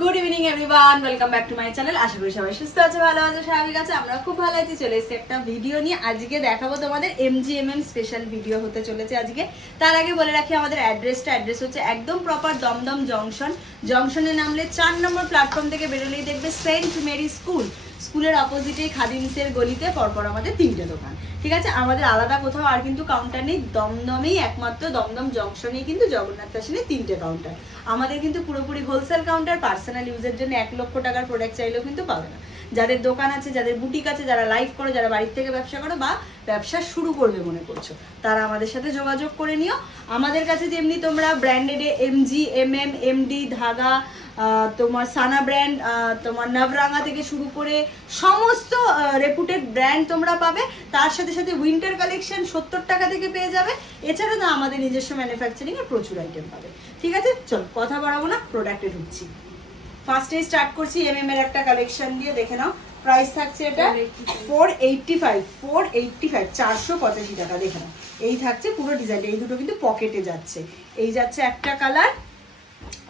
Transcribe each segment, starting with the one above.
Good evening everyone welcome back to my channel আশা করি সবাই সুস্থ আছে, ভালো আছে, স্বাভাবিক আছে। আমরা খুব ভালো আছি। চলে এসেছি একটা ভিডিও নিয়ে। আজকে দেখাবো তোমাদের এমজিএমএম স্পেশাল ভিডিও হতে চলেছে আজকে। তার আগে বলে রাখি, আমাদের অ্যাড্রেসটা অ্যাড্রেস হচ্ছে একদম প্রপার দমদম জংশন জংশনে নামলে চার নম্বর প্ল্যাটফর্ম থেকে বেরোলেই দেখবে সেন্ট মেরি স্কুল স্কুলের অপোজিটে খাদিমসের গলিতে পরপর আমাদের তিনটে দোকান। ঠিক আছে? আমাদের আলাদা কোথাও আর কিন্তু কাউন্টার নেই। দমদমেই একমাত্র দমদম জংশনেই কিন্তু জগন্নাথ ফ্যাশনে তিনটে কাউন্টার আমাদের কিন্তু পুরোপুরি হোলসেল কাউন্টার পার্সোনাল ইউজের জন্য এক লক্ষ টাকার প্রোডাক্ট চাইলেও কিন্তু পাবে না। যাদের দোকান আছে যাদের বুটিক আছে যারা লাইভ করো যারা বাড়ির থেকে ব্যবসা করো বা ব্যবসা শুরু করবে মনে করছ তারা আমাদের সাথে যোগাযোগ করে নিও। আমাদের কাছে যেমনি তোমরা ব্র্যান্ডেডে এমজি এম এম এমডি ধাগা আহ, তোমার সানা ব্র্যান্ড তোমার নবরাঙা থেকে শুরু করে সমস্ত রেপুটেড ব্র্যান্ড তোমরা পাবে। তার সাথে সাথে উইন্টার কালেকশন সত্তর টাকা থেকে পেয়ে যাবে। এছাড়া না আমাদের নিজস্ব ম্যানুফ্যাকচারিং এর প্রচুর আইটেম পাবে। ঠিক আছে? চল, কথা বাড়াবো না প্রোডাক্টে ঢুকছি। ফার্স্টে স্টার্ট করছি এমএম এর একটা কালেকশন দিয়ে, দেখে নাও। প্রাইস থাকছে এটা four eighty five four eighty five চারশো পঁচাশি টাকা, দেখে নাও। এই থাকছে পুরো ডিজাইন এই দুটো কিন্তু পকেটে যাচ্ছে। এই যাচ্ছে একটা কালার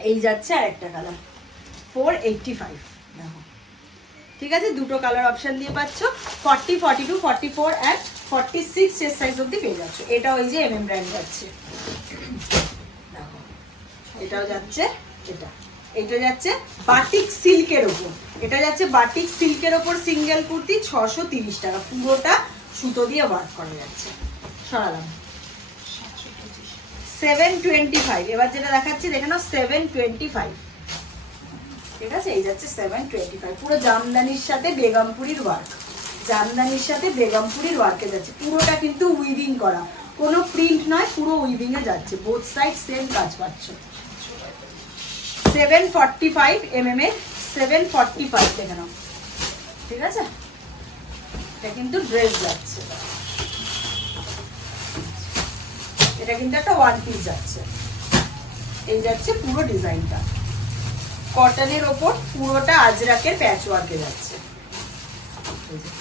এই যাচ্ছে আর একটা কালার ফোর এইটটি দেখো। ঠিক আছে? দুটো কালার অপশন দিয়ে পাচ্ছ। Forty forty two forty four and forty six chest size অব্দি পেয়ে যাচ্ছ। এটা ওই যে এম এম ব্র্যান্ড যাচ্ছে। এটাও যাচ্ছে। এটা। এটা যাচ্ছে বাটিক সিল্কের ওপর। এটা যাচ্ছে বাটিক সিল্কের ওপর সিঙ্গেল কুর্তি, ছশো টাকা। পুরোটা সুতো দিয়ে ওয়ার্ক করা যাচ্ছে। সরালাম। সেভেন টোয়েন্টি ফাইভ এবার যেটা দেখাচ্ছি, দেখে নাও সেভেন টোয়েন্টি ফাইভ ঠিক আছে? এই যাচ্ছে সেভেন টোয়েন্টি ফাইভ পুরো জামদানির সাথে বেগমপুরির ওয়ার্ক জামদানির সাথে বেগমপুরির ওয়ার্কে যাচ্ছে। পুরোটা কিন্তু উইভিং করা। কোনো প্রিন্ট নয়, পুরো উইভিং এ যাচ্ছে। বোথ সাইড সেম কাজ পাচ্ছ। সেভেন ফর্টি ফাইভ এম এর সেভেন ফর্টি ফাইভ দেখে নাও। ঠিক আছে? এটা কিন্তু ড্রেস যাচ্ছে। এটা কিন্তু একটা ওয়ান পিস যাচ্ছে। এই যাচ্ছে পুরো ডিজাইনটা। কটনের ওপর পুরোটা আজরাকের প্যাচ ওয়ার্কে যাচ্ছে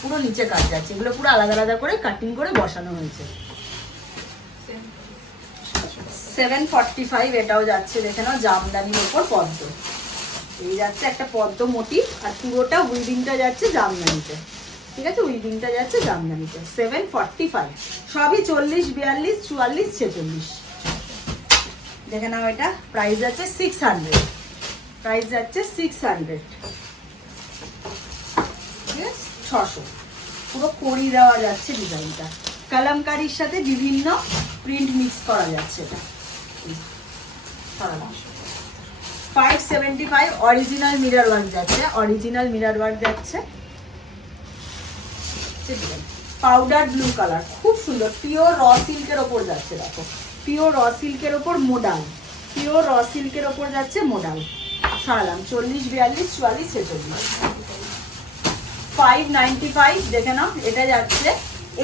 পুরো নিচে কাজ যাচ্ছে। এগুলো পুরো আলাদা আলাদা করে কাটিং করে বসানো হয়েছে। সেভেন ফর্টি ফাইভ এটাও যাচ্ছে, দেখে নাও, জামদানির ওপর পদ্ম। এই যাচ্ছে একটা পদ্ম মোটিভ আর পুরোটা উইভিংটা যাচ্ছে জামদানিতে। ঠিক আছে উইভিংটা যাচ্ছে জামদানিতে সেভেন ফর্টি ফাইভ সবই চল্লিশ, বিয়াল্লিশ, চুয়াল্লিশ, ছেচল্লিশ। দেখে নাও এটা। প্রাইস যাচ্ছে সিক্স হান্ড্রেড প্রাইস যাচ্ছে সিক্স হান্ড্রেড ছশো। পুরো কড়ি দেওয়া যাচ্ছে ডিজাইনটা কালামকারির সাথে বিভিন্ন প্রিন্ট মিক্স করা যাচ্ছে এটা। Five seventy five original mirror work যাচ্ছে। অরিজিনাল মিরার ওয়ার্ক যাচ্ছে। পাউডার ব্লু কালার খুব সুন্দর। পিওর র সিল্কের ওপর যাচ্ছে, দেখো। পিওর র সিল্কের ওপর মোডাল পিওর র সিল্কের ওপর যাচ্ছে মোডাল সরালাম চল্লিশ, বিয়াল্লিশ, চুয়াল্লিশ, ছেচল্লিশ। ফাইভ নাইনটি ফাইভ দেখে নাও, এটা যাচ্ছে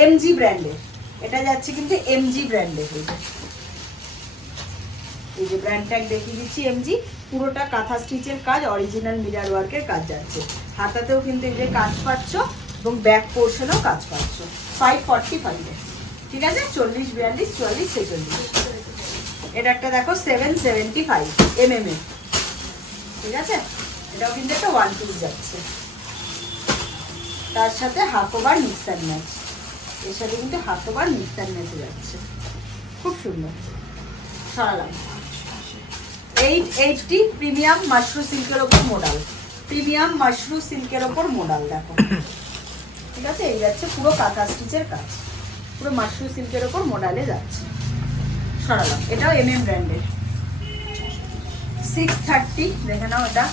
এমজি ব্র্যান্ডের এটা যাচ্ছে কিন্তু এমজি ব্র্যান্ডের এই যে ব্র্যান্ড ট্যাগ দেখিয়ে দিচ্ছি এমজি পুরোটা কাঁথা স্টিচের কাজ অরিজিনাল মিরার ওয়ার্কের কাজ যাচ্ছে। হাতাতেও কিন্তু এই যে কাজ পাচ্ছ। এবং ব্যাক পোর্শনেও কাজ পাচ্ছ। ফাইভ ফর্টি ফাইভে ঠিক আছে? চল্লিশ, বিয়াল্লিশ, চুয়াল্লিশ, ছেচল্লিশ। এটা একটা দেখো seven seventy five M M এ ঠিক আছে? এটাও কিন্তু একটা ওয়ান পিস যাচ্ছে। তার সাথে হাফ ওভার মিক্সার ম্যাচ এর সাথে কিন্তু হাফ ওভার মিক্সার ম্যাচে যাচ্ছে। খুব সুন্দর। সরালাম। এইট এইচটি প্রিমিয়াম মাশরু সিল্কের ওপর মোডাল প্রিমিয়াম মাশরু সিল্কের ওপর মোডাল দেখো। ঠিক আছে? এই যাচ্ছে পুরো কাঁথা স্টিচের কাজ। পুরো মাশরু সিল্কের ওপর মোডালে যাচ্ছে। সরালাম। এটাও এম এম ব্র্যান্ডের সিক্স থার্টি দেখে নাও এটা।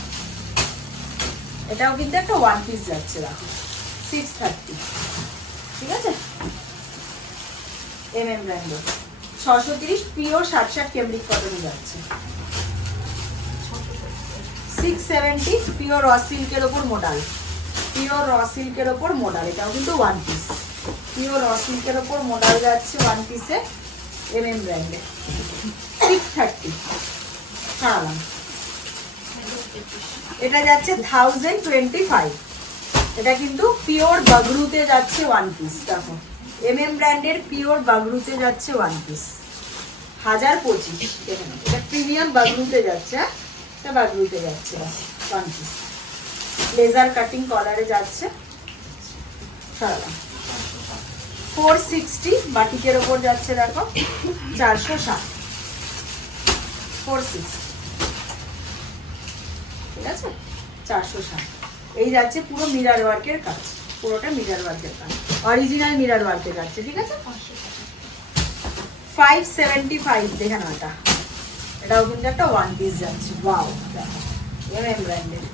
এটাও কিন্তু একটা ওয়ান পিস যাচ্ছে, দেখো। সিক্স থার্টি ঠিক আছে? এম এম ব্র্যান্ডের ছশো তিরিশ পিওর ষাট ষাট কেমব্রিক কটনে যাচ্ছে। সিক্স সেভেন্টি পিওর র সিল্কের ওপর মোডাল পিওর র সিল্কের ওপর মোডাল এটাও কিন্তু ওয়ান পিস পিওর র সিল্কের ওপর মোডাল যাচ্ছে ওয়ান পিসে এম এম ব্র্যান্ডে সিক্স থার্টি ছাড়ালাম এটা যাচ্ছে থাউজেন্ড টোয়েন্টি ফাইভ এটা কিন্তু পিওর বাগরুতে যাচ্ছে ওয়ান পিস দেখো। এম এম ব্র্যান্ডের পিওর বাগরুতে যাচ্ছে ওয়ান পিস হাজার পঁচিশ। এটা প্রিমিয়াম বাগরুতে যাচ্ছে হ্যাঁ? বাগরুতে যাচ্ছে ওয়ান পিস লেজার কাটিং কলারে যাচ্ছে। ফোর সিক্সটি বাটিকের ওপর যাচ্ছে, দেখো। চারশো ষাট। ফোর সিক্সটি ঠিক আছে? চারশো ষাট। এই যাচ্ছে পুরো মিরার ওয়ার্কের কাজ। পুরোটা মিরার ওয়ার্কের কাজ। অরিজিনাল মিরার ওয়ার্কের যাচ্ছে, ঠিক আছে? ফাইভ সেভেন্টি ফাইভ দেখে এটা। এটাও কিন্তু একটা ওয়ান পিস যাচ্ছে। ওয়াও দেখো। এম ব্র্যান্ডের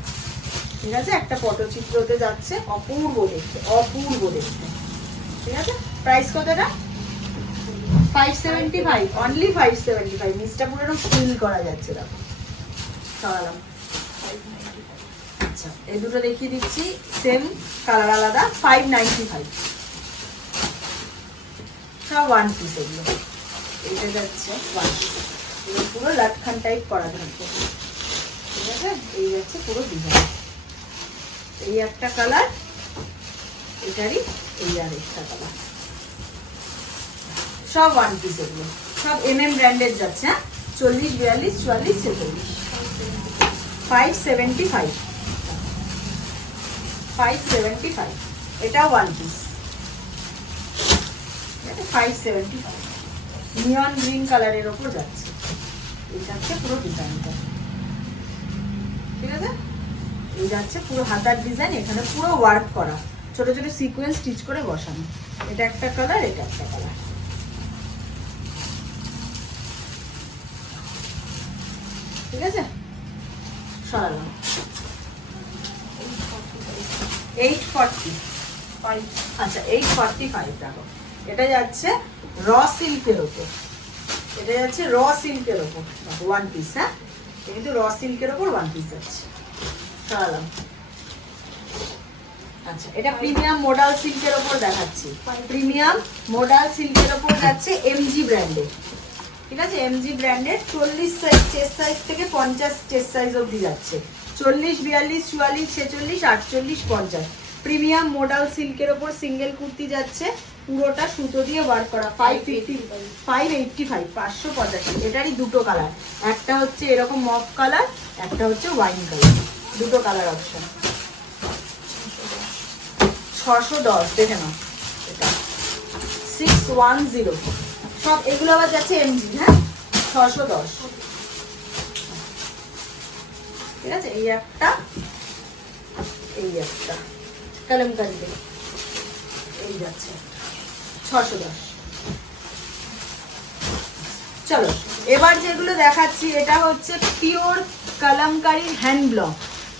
ঠিক আছে? একটা পটচিত্রতে যাচ্ছে, অপূর্ব দেখতে অপূর্ব দেখতে। ঠিক আছে? প্রাইস কতটা five seventy five only five seventy five পুরো করা যাচ্ছে আচ্ছা এই দুটো দেখিয়ে দিচ্ছি। সেম কালার আলাদা ফাইভ ফাইভ ওয়ান পিস এগুলো। ওয়ান পুরো লাটখান টাইপ করা থাকবে ঠিক আছে? এই যাচ্ছে পুরো ডিজাইন এই একটা কালার এটারই এই আর একটা কালার সব ওয়ান পিস এগুলো। সব এম এম ব্র্যান্ডের যাচ্ছে হ্যাঁ? চল্লিশ, বিয়াল্লিশ, চুয়াল্লিশ, ছেচল্লিশ। Five seventy five five seventy five এটা one piece five seventy five neon green কালারের ওপর যাচ্ছে। এটা হচ্ছে পুরো ডিজাইনটা ঠিক আছে? এই যাচ্ছে পুরো হাতার ডিজাইন এখানে পুরো ওয়ার্ক করা। ছোট ছোট সিকোয়েন্স স্টিচ করে বসানো। এটা একটা কালার এটা একটা কালার ঠিক আছে? সরালাম। এইট ফর্টি আচ্ছা এইট ফর্টি ফাইভ দেখো। এটা যাচ্ছে র সিল্কের ওপর এটা যাচ্ছে র সিল্কের ওপর ওয়ান পিস হ্যাঁ? কিন্তু র সিল্কের ওপর ওয়ান পিস যাচ্ছে। সরালাম আচ্ছা এটা প্রিমিয়াম মোডাল সিল্কের ওপর দেখাচ্ছি। প্রিমিয়াম মোডাল সিল্কের ওপর যাচ্ছে এমজি ব্র্যান্ডের ঠিক আছে? এমজি ব্র্যান্ডের চল্লিশ সাইজ চেস্ট সাইজ থেকে পঞ্চাশ চেস্ট সাইজ অবধি যাচ্ছে। চল্লিশ, বিয়াল্লিশ, চুয়াল্লিশ, ছেচল্লিশ, আটচল্লিশ, পঞ্চাশ। প্রিমিয়াম মোডাল সিল্কের ওপর সিঙ্গেল কুর্তি যাচ্ছে। পুরোটা সুতো দিয়ে ওয়ার্ক করা। Five fifty five eighty five পাঁচশো পঁচাশি। এটারই দুটো কালার একটা হচ্ছে এরকম মফ কালার একটা হচ্ছে ওয়াইন কালার দুটো কালার অপশন ছশো দশ, দেখে নাও এটা। সিক্স ওয়ান জিরো সব, এগুলো আবার যাচ্ছে এমজি হ্যাঁ? ছশো দশ। ঠিক আছে? এই একটা এই একটা। কালামকারি এই যাচ্ছে ছশো দশ। চলো, এবার যেগুলো দেখাচ্ছি, এটা হচ্ছে পিওর কালামকারির হ্যান্ড ব্লক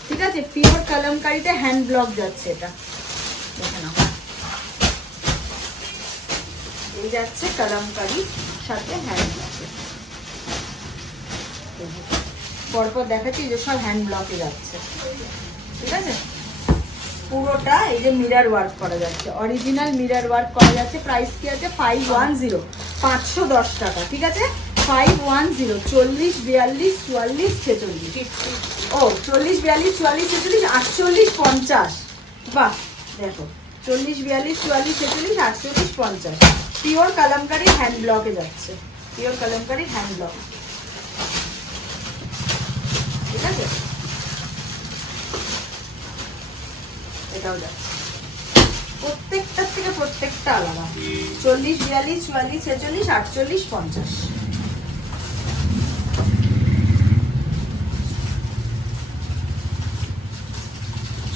ঠিক আছে পিওর কালামকারিতে হ্যান্ড ব্লক যাচ্ছে এটা। দেখে নাও। এই যাচ্ছে কালামকারি সাথে হ্যান্ড ব্লকে পরপর দেখাচ্ছি যে সব হ্যান্ড ব্লকে যাচ্ছে। ঠিক আছে? পুরোটা এই যে মিরার ওয়ার্ক করা যাচ্ছে। অরিজিনাল মিরার ওয়ার্ক করা যাচ্ছে। প্রাইস কি আছে? ফাইভ ওয়ান জিরো পাঁচশো দশ টাকা। ঠিক আছে? ফাইভ ওয়ান জিরো চল্লিশ বিয়াল্লিশ চুয়াল্লিশ ছেচল্লিশ ও, চল্লিশ, বিয়াল্লিশ, চুয়াল্লিশ, ছেচল্লিশ, আটচল্লিশ, পঞ্চাশ। বাহ, দেখো, চল্লিশ, বিয়াল্লিশ, চুয়াল্লিশ, ছেচল্লিশ, আটচল্লিশ, পঞ্চাশ। পিওর কালামকারি হ্যান্ড ব্লকে যাচ্ছে। Pure Kalamkari hand block. ঠিক আছে? এটাও যাচ্ছে। প্রত্যেকটার থেকে প্রত্যেকটা আলাদা। চল্লিশ, বিয়াল্লিশ, চুয়াল্লিশ, ছেচল্লিশ, আটচল্লিশ, পঞ্চাশ।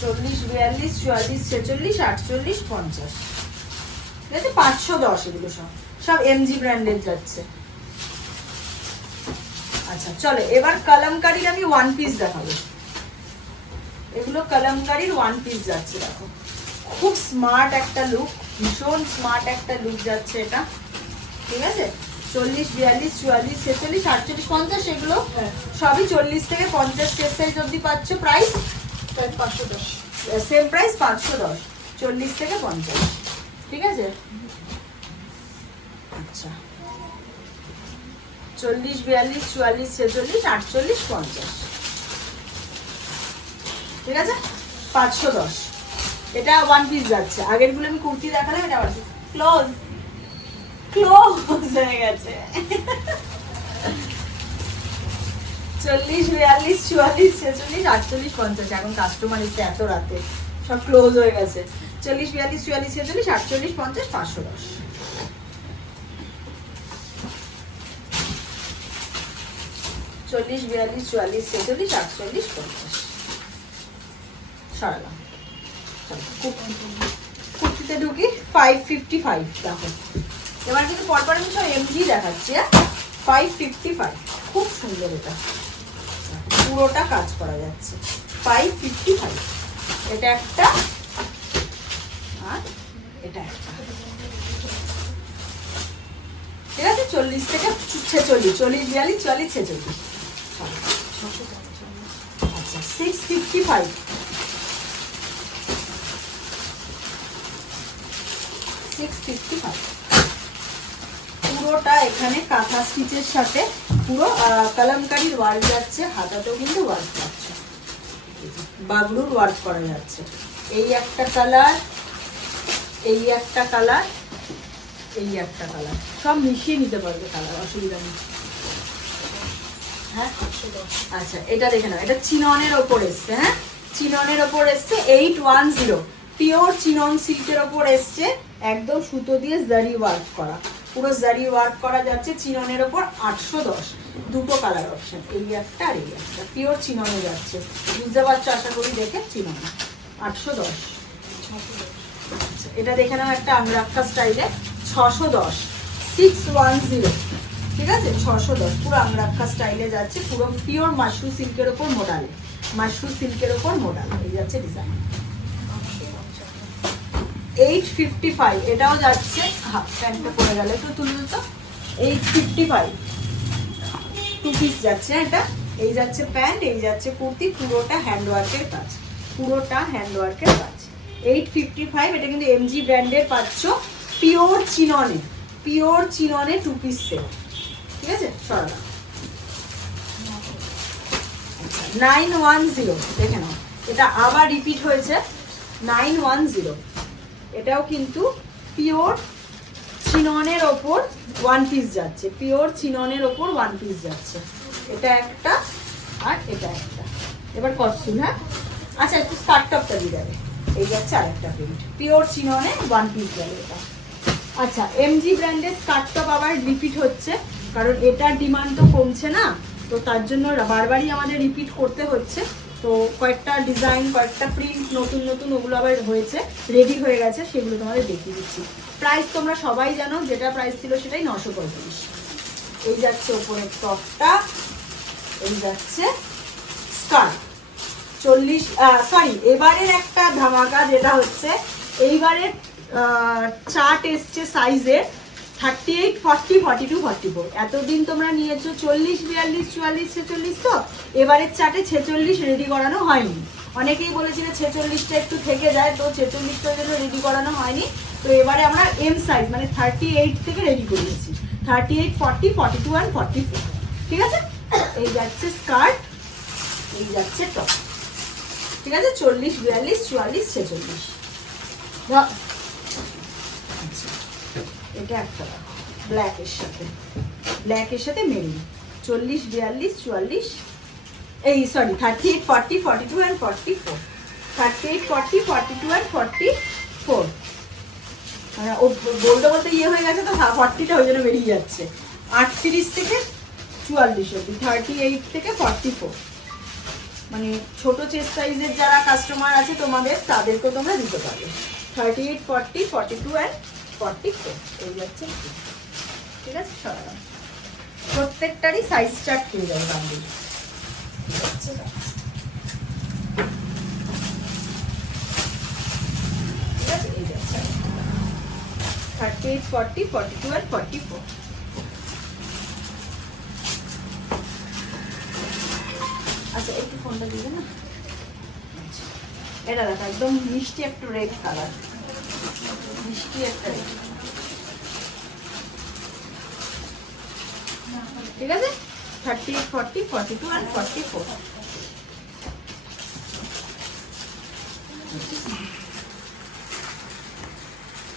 চল্লিশ বিয়াল্লিশ চুয়াল্লিশ ছেচল্লিশ আটচল্লিশ পঞ্চাশ। ঠিক আছে? পাঁচশো দশ এগুলো সব। সব এমজি ব্র্যান্ডের যাচ্ছে। আচ্ছা চলো এবার কলমকারির আমি ওয়ান পিস দেখাবো। এগুলো কলমকারির ওয়ান পিস যাচ্ছে দেখো। খুব স্মার্ট একটা লুক ভীষণ স্মার্ট একটা লুক যাচ্ছে এটা। ঠিক আছে? চল্লিশ বিয়াল্লিশ চুয়াল্লিশ ছেচল্লিশ আটচল্লিশ পঞ্চাশ এগুলো সবই চল্লিশ থেকে পঞ্চাশ সাইজ অব্দি পাচ্ছ। প্রাইস সেম প্রাইস পাঁচশো দশ, চল্লিশ থেকে পঞ্চাশ। ঠিক আছে? আচ্ছা। চল্লিশ, বিয়াল্লিশ, চুয়াল্লিশ, ছেচল্লিশ, আটচল্লিশ, পঞ্চাশ। ঠিক আছে? পাঁচশো দশ। এটা ওয়ান পিস যাচ্ছে। আগেরগুলো আমি কুর্তি দেখালাম, এটা ওয়ান পিস ক্লোজ ক্লোজ হয়ে গেছে। চল্লিশ, বিয়াল্লিশ, চুয়াল্লিশ, ছেচল্লিশ, আটচল্লিশ, পঞ্চাশ। এখন কাস্টমার এসছে এত রাতে। সব ক্লোজ হয়ে গেছে। চল্লিশ, বিয়াল্লিশ, চুয়াল্লিশ, ছেচল্লিশ, আটচল্লিশ, পঞ্চাশ, পাঁচশো দশ। চল্লিশ, বিয়াল্লিশ, চুয়াল্লিশ, ছেচল্লিশ, আটচল্লিশ, পঞ্চাশ। সরালাম। কুর্তিতে ঢুকি। ফাইভ ফিফটি ফাইভ দেখো। এবার কিন্তু পরপর আমি সব এমজি দেখাচ্ছি ফাইভ ফিফটি ফাইভ খুব সুন্দর এটা। পুরোটা কাজ করা যাচ্ছে। ফাইভ ফিফটি ফাইভ এটা একটা আর এটা একটা। ঠিক আছে? চল্লিশ থেকে ছেচল্লিশ। চল্লিশ, বিয়াল্লিশ, চল্লিশ, ছেচল্লিশ। আচ্ছা six fifty five six fifty five পুরোটা এখানে কাঁথা স্টিচের সাথে পুরো কালামকারির ওয়ার্ক যাচ্ছে, হাতাতেও কিন্তু ওয়ার্ক যাচ্ছে বাগলুর ওয়ার্ক করা যাচ্ছে। এই একটা কালার এই একটা কালার এই একটা কালার সব মিশিয়ে নিতে পারবে কালার অসুবিধা নেই। হ্যাঁ? আচ্ছা এটা দেখে নাও। এটা চিননের ওপর এসছে হ্যাঁ? চিননের ওপর এসছে eight one zero pure chinon সিল্কের ওপর এসছে, একদম সুতো দিয়ে জারি ওয়ার্ক করা। পুরো জারি ওয়ার্ক করা যাচ্ছে চিননের ওপর আটশো দশ। দুটো কালার অপশন এই একটা আর এই একটা। পিওর চিননে যাচ্ছে। বুঝতে পারছ? আশা করি দেখে চিনন আটশো দশ। আচ্ছা, এটা দেখে নাও একটা আংরাক্ষা স্টাইলে ছশো দশ। সিক্স ওয়ান জিরো ঠিক আছে? ছশো দশ। পুরো আংরাক্ষা স্টাইলে যাচ্ছে। পুরো পিওর মাশরু সিল্কের ওপর মোডালে মাশরু সিল্কের ওপর মোডাল এই যাচ্ছে ডিজাইন এইট ফিফটি ফাইভ এটাও যাচ্ছে। হাফ প্যান্টটা পরে গেলে তো তুলে তো eight fifty five two piece যাচ্ছে এটা। এই যাচ্ছে প্যান্ট এই যাচ্ছে কুর্তি, পুরোটা হ্যান্ড ওয়ার্কের কাজ। পুরোটা হ্যান্ড ওয়ার্কের কাজ। এইট ফিফটি ফাইভ এটা কিন্তু এমজি ব্র্যান্ডের পাচ্ছ। পিওর চিননে পিওর চিননে টু পিস সেট ঠিক আছে? সরলা নাইন ওয়ান জিরো দেখে নাও। এটা আবার রিপিট হয়েছে। নাইন ওয়ান জিরো এটাও কিন্তু পিওর চিননের ওপর ওয়ান পিস যাচ্ছে। পিওর চিননের ওপর ওয়ান পিস যাচ্ছে। এটা একটা আর এটা একটা। এবার কস্টিউম হ্যাঁ? আচ্ছা একটু স্কার্ট টপটা দিয়ে যাবে। এই যাচ্ছে আরেকটা প্রিন্ট পিওর চিননে ওয়ান পিস যাবে এটা। আচ্ছা এমজি ব্র্যান্ডের স্কার্ট টপ আবার রিপিট হচ্ছে, কারণ এটার ডিমান্ড তো কমছে না, তো তার জন্য বারবারই আমাদের রিপিট করতে হচ্ছে। তো কয়েকটা ডিজাইন কয়েকটা প্রিন্ট নতুন নতুন, ওগুলো আবার হয়েছে রেডি হয়ে গেছে, সেগুলো তোমাদের দেখিয়ে দিচ্ছি। প্রাইস তোমরা সবাই জানো, যেটা প্রাইস ছিল সেটাই নশো পঁয়ত্রিশ। এই যাচ্ছে ওপরের টপটা এই যাচ্ছে স্কার্ট চল্লিশ সরি এবারের একটা ধামাকা যেটা হচ্ছে, এইবারের চার্ট এসছে সাইজের thirty eight forty forty two forty four এতদিন তোমরা নিয়েছো চল্লিশ, বিয়াল্লিশ, চুয়াল্লিশ, ছেচল্লিশ তো? এবারের চার্টে ছেচল্লিশ রেডি করানো হয়নি। অনেকেই বলেছিল ছেচল্লিশটা একটু থেকে যায়, তো ছেচল্লিশটার জন্য রেডি করানো হয়নি। তো এবারে আমরা এম সাইজ মানে থার্টি এইট থেকে রেডি করিয়েছি। Thirty eight forty forty two and forty four ঠিক আছে? এই যাচ্ছে স্কার্ট এই যাচ্ছে টপ ঠিক আছে? চল্লিশ, বিয়াল্লিশ, চুয়াল্লিশ, ছেচল্লিশ। এটা একটা ব্ল্যাকের সাথে। ব্ল্যাকের সাথে মেরুন। চল্লিশ, বিয়াল্লিশ, চুয়াল্লিশ, এই sorry thirty eight forty forty two and forty four thirty eight forty forty two and forty four মানে ও বলতে বলতে ইয়ে হয়ে গেছে তো ফর্টিটা ওই জন্য বেরিয়ে যাচ্ছে। আটত্রিশ থেকে চুয়াল্লিশ অব্দি থার্টি এইট থেকে ফর্টি ফোর মানে ছোট চেস্ট সাইজের যারা কাস্টমার আছে তোমাদের, তাদেরকেও তোমরা দিতে পারবে। Thirty eight forty forty two and প্রত্যেকটারই size chart পেয়ে যাবে যাচ্ছে thirty eight forty forty two and forty four আচ্ছা একটু ফোনটা দিবে না? আচ্ছা। এটা দেখো, একদম মিষ্টি একটু রেড কালার ঠিক আছে? Thirty forty forty two and forty four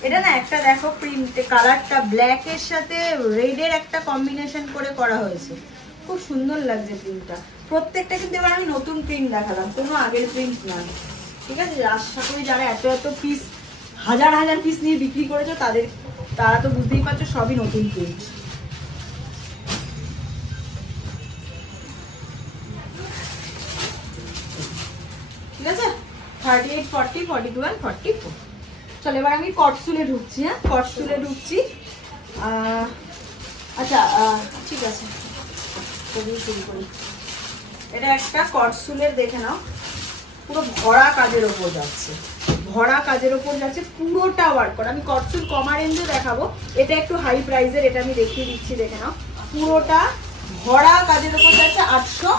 এটা না একটা দেখো প্রিন্ট কালারটা ব্ল্যাক এর সাথে রেড এর একটা কম্বিনেশন করে করা হয়েছে। খুব সুন্দর লাগছে প্রিন্টটা প্রত্যেকটা কিন্তু এবার আমি নতুন প্রিন্ট দেখালাম, কোনো আগের প্রিন্ট না। ঠিক আছে আশা করি যারা এত এত পিস হাজার হাজার পিস নিয়ে বিক্রি করেছ, তাদের তারা তো বুঝতেই পারছ সবই নতুন প্রিন্ট ঠিক আছে? Thirty eight forty forty two and forty four চলো, এবার আমি কটসুলে ঢুকছি হ্যাঁ? কটসুলে ঢুকছি। আচ্ছা ঠিক আছে। শুরু করি। এটা একটা কটসুলের, দেখে নাও। পুরো ভরা কাজের ওপর যাচ্ছে। ভরা কাজের ওপর যাচ্ছে, পুরোটা ওয়ার্ক করা। আমি কটসুল কমা রেঞ্জে দেখাবো। এটা একটু হাই প্রাইসের এটা আমি দেখিয়ে দিচ্ছি, দেখে নাও। পুরোটা ভরা কাজের ওপর যাচ্ছে আটশো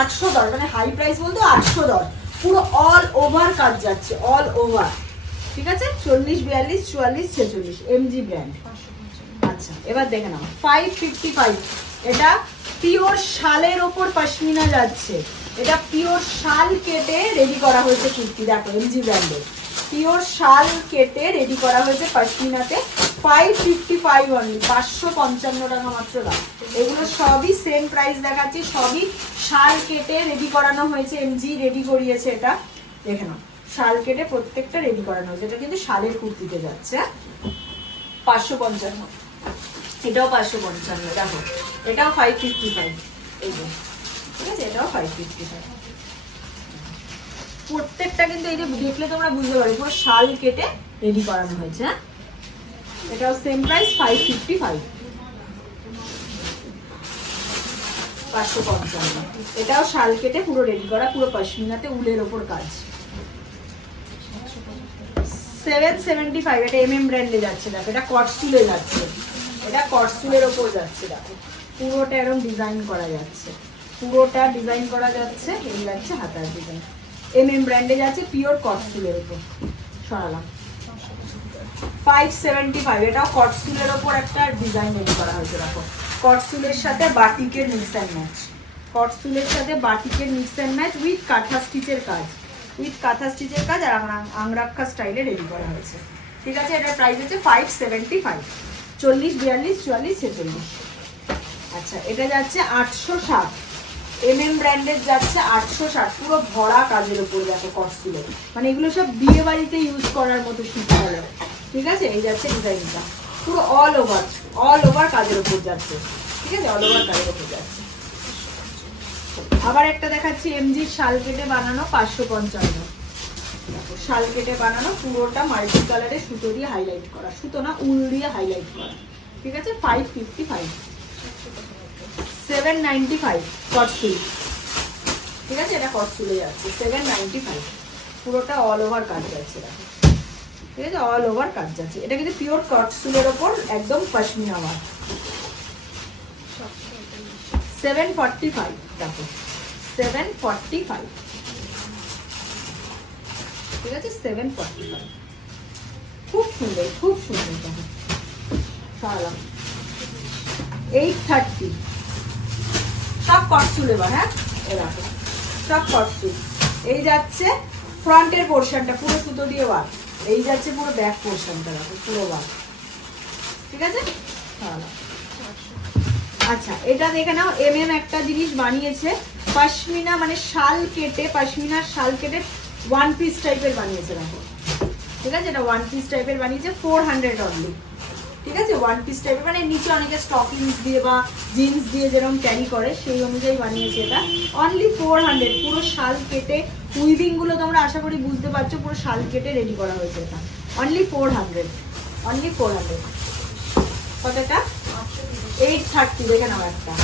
আটশো দর মানে হাই প্রাইস বলতে আটশো দর পুরো অল ওভার কাজ যাচ্ছে অল ওভার ঠিক আছে? চল্লিশ, বিয়াল্লিশ, চুয়াল্লিশ, ছেচল্লিশ এমজি ব্র্যান্ড আচ্ছা এবার দেখে নাও। ফাইভ ফিফটি ফাইভ এটা পিওর শালের ওপর পশমিনা যাচ্ছে। এটা পিওর শাল কেটে রেডি করা হয়েছে কুর্তি, দেখো এমজি ব্র্যান্ডের পিওর শাল কেটে রেডি করা হয়েছে পশমিনাতে ফাইভ ফিফটি ফাইভ অনলি পাঁচশো পঞ্চান্ন টাকা মাত্র দাম। এগুলো সবই সেম প্রাইস দেখাচ্ছি, সবই শাল কেটে রেডি করানো হয়েছে এমজি রেডি করিয়েছে এটা। দেখে নাও, শাল কেটে প্রত্যেকটা রেডি করানো হয়েছে, এটা কিন্তু শালের কুর্তিতে যাচ্ছে? পাঁচশো পঞ্চান্ন। এটাও পাঁচশো পঞ্চান্ন, দেখো, এটাও ফাইভ ফিফটি ফাইভ এই ঠিক আছে, এটাও ফাইভ ফিফটি ফাইভ প্রত্যেকটা কিন্তু এই যে দেখলে তোমরা বুঝতে পারো পুরো শাল কেটে রেডি করানো হয়েছে হ্যাঁ? এটাও same price five fifty five পাঁচশো পঞ্চান্ন। এটাও শাল কেটে পুরো রেডি করা, পুরো পশমিনাতে উলের ওপর কাজ। সেভেন সেভেন্টি ফাইভ এটা এম এম ব্র্যান্ডে যাচ্ছে, দেখো, এটা কটসুলে যাচ্ছে। এটা কটসুলের ওপর যাচ্ছে, দেখো। পুরোটা এরকম ডিজাইন করা যাচ্ছে। পুরোটা ডিজাইন করা যাচ্ছে, এই যাচ্ছে হাতার ডিজাইন এম এম ব্র্যান্ডে যাচ্ছে পিওর কটসুলের ওপর সরালাম। ফাইভ সেভেন্টি ফাইভ এটাও কটসুলের ওপর একটা ডিজাইন রেডি করা হয়েছে, দেখো। কটসুলের সাথে বাটিকের মিক্স অ্যান্ড ম্যাচ কটসুলের সাথে বাটিকের মিক্স অ্যান্ড ম্যাচ উইথ কাঁথা স্টিচের কাজ। উইথ কাঁথা স্টিচের কাজ আংরা- আংরাক্ষা স্টাইলে রেডি করা হয়েছে। ঠিক আছে, এটার প্রাইস হচ্ছে ফাইভ সেভেন্টি ফাইভ চল্লিশ, বিয়াল্লিশ, চুয়াল্লিশ, ছেচল্লিশ। আচ্ছা এটা যাচ্ছে আটশো ষাট। এম এম ব্র্যান্ডের যাচ্ছে আটশো ষাট, পুরো ভরা কাজের উপর দেখো কটসুলো মানে এগুলো সব বিয়ে বাড়িতে ইউজ করার মতো সুত হলো ঠিক আছে? এই যাচ্ছে ডিজাইনটা পুরো অল ওভার অল ওভার কাজের উপর যাচ্ছে। ঠিক আছে? অল ওভার কাজের উপর যাচ্ছে। আবার একটা দেখাচ্ছি এমজির শাল কেটে বানানো পাঁচশো পঞ্চান্ন। শাল কেটে বানানো, পুরোটা মাল্টি কালারের সুতো দিয়ে হাইলাইট করা। সুতো না, উল দিয়ে হাইলাইট করা। ঠিক আছে? Five fifty five seven ninety five কটসুল ঠিক আছে? এটা কটসুলে যাচ্ছে। সেভেন নাইনটি ফাইভ পুরোটা অল ওভার কাজ যাচ্ছে, দেখো। ঠিক আছে? অল ওভার কাজ যাচ্ছে। এটা কিন্তু পিওর কটসুলের ওপর একদম পশমিনা সেভেন ফর্টি ফাইভ দেখো। সেভেন ফর্টি ফাইভ ঠিক আছে? সেভেন ফর্টি ফাইভ খুব সুন্দর খুব সুন্দর, দেখো। সরালাম। এইট থার্টি সব কটসুল এবার হ্যাঁ? এ রাখো সব কটসুল এই যাচ্ছে ফ্রন্টের পোর্শনটা পুরো সুতো দিয়ে ওয়ার এই যাচ্ছে পুরো ব্যাক পোর্শনটা রাখো পুরো ওয়ার ঠিক আছে? সরালাম আচ্ছা এটা দেখে নাও এম এম একটা জিনিস বানিয়েছে, পশমিনা মানে শাল কেটে পশমিনার শাল কেটে ওয়ান পিস টাইপের বানিয়েছে, দেখো। ঠিক আছে? এটা ওয়ান পিস টাইপের বানিয়েছে ফোর হান্ড্রেড অনলি ঠিক আছে? ওয়ান পিস টাইপের মানে নিচে অনেকে স্টকিংস দিয়ে বা জিন্স দিয়ে যেরকম ক্যারি করে, সেই অনুযায়ী বানিয়েছে এটা। অনলি ফোর হান্ড্রেড পুরো শাল কেটে উইভিংগুলো তোমরা আশা করি বুঝতে পারছ, পুরো শাল কেটে রেডি করা হয়েছে এটা। Only four hundred only four hundred কতটা এইট থার্টি দেখে নাও একটা।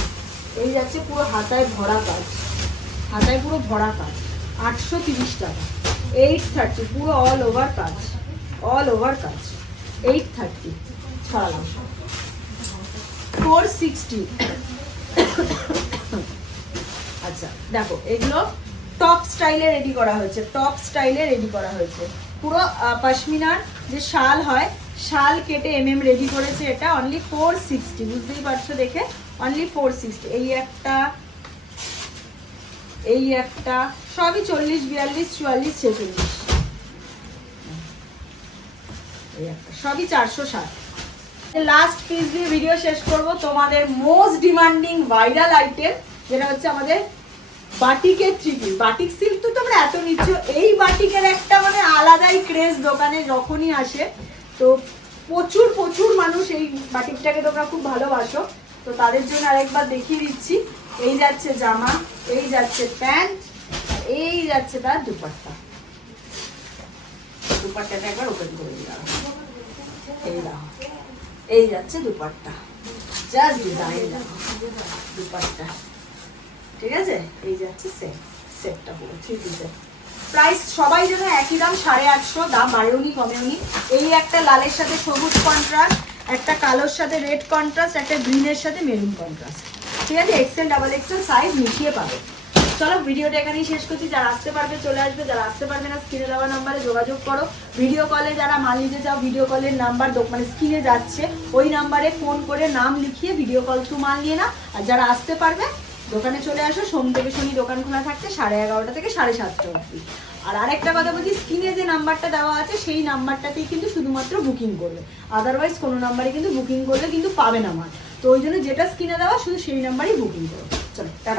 এই যাচ্ছে পুরো হাতায় ভরা কাজ। হাতায় পুরো ভরা কাজ। আটশো তিরিশ টাকা। এইট থার্টি পুরো অল ওভার কাজ। অল ওভার কাজ। এইট থার্টি ফোর সিক্সটি আচ্ছা দেখো, এগুলো টপ স্টাইলে রেডি করা হয়েছে টপ স্টাইলে রেডি করা হয়েছে। পুরো পশমিনার যে শাল হয়, শাল কেটে এম এম রেডি করেছে এটা অনলি ফোর সিক্সটি বুঝতেই পারছ দেখে? অনলি ফোর সিক্সটি এই একটা এই একটা, সবই চল্লিশ, বিয়াল্লিশ, চুয়াল্লিশ, ছেচল্লিশ। এই একটা, সবই চারশো ষাট। লাস্ট পিস দিয়ে ভিডিও শেষ করব, তোমাদের মোস্ট ডিমান্ডিং ভাইরাল আইটেম যেটা হচ্ছে আমাদের বাটিকের থ্রি বাটিক সিল্ক তো তোমরা এত নিচ্ছ, এই বাটিকের একটা মানে আলাদাই ক্রেজ দোকানে যখনই আসে, তো প্রচুর প্রচুর মানুষ এই বাটিকটাকে তোমরা খুব ভালোবাসো। তো তাদের জন্য আরেকবার দেখিয়ে দিচ্ছি। এই যাচ্ছে জামা, এই যাচ্ছে প্যান্ট, এই যাচ্ছে তার দুপাট্টা। দুপাট্টাটা একবার ওপেন করে দিলাম। এই দাও এই যাচ্ছে দুপাট্টা। জাস্ট ডিজাইন দেখো, দুপাট্টা। ঠিক আছে? এই যাচ্ছে সেট সেটটা পুরো থ্রি পিসের প্রাইস সবাই যেন একই দাম, সাড়ে আটশো, দাম বাড়েওনি কমেওনি এই একটা লালের সাথে সবুজ কন্ট্রাস্ট একটা কালোর সাথে রেড কন্ট্রাস্ট একটা গ্রিনের সাথে মেরুন কন্ট্রাস্ট ঠিক আছে? এক্সেল ডাবল এক্সেল সাইজ মিশিয়ে পাবে। চলো, ভিডিওটা এখানেই শেষ করছি। যারা আসতে পারবে, চলে আসবে। যারা আসতে পারবে না, স্ক্রিনে দেওয়া নাম্বারে যোগাযোগ করো। ভিডিও কলে যারা মাল নিতে চাও, ভিডিও কলের নাম্বার মানে স্ক্রিনে যাচ্ছে, ওই নাম্বারে ফোন করে নাম লিখিয়ে ভিডিও কল থ্রু মাল নিয়ে না আর যারা আসতে পারবে, দোকানে চলে আসো। সোম থেকে শনি দোকান খোলা থাকছে সাড়ে এগারোটা থেকে সাড়ে সাতটা অবধি। আর আরেকটা কথা বলছি, স্ক্রিনে যে নাম্বারটা দেওয়া আছে, সেই নাম্বারটাতেই কিন্তু শুধুমাত্র বুকিং করবে। আদারওয়াইজ কোনো নাম্বারে কিন্তু বুকিং করলে কিন্তু পাবে না মাল। তো ওই জন্য যেটা স্ক্রিনে দেওয়া, শুধু সেই নাম্বারই বুকিং করবে চলো, টাটা।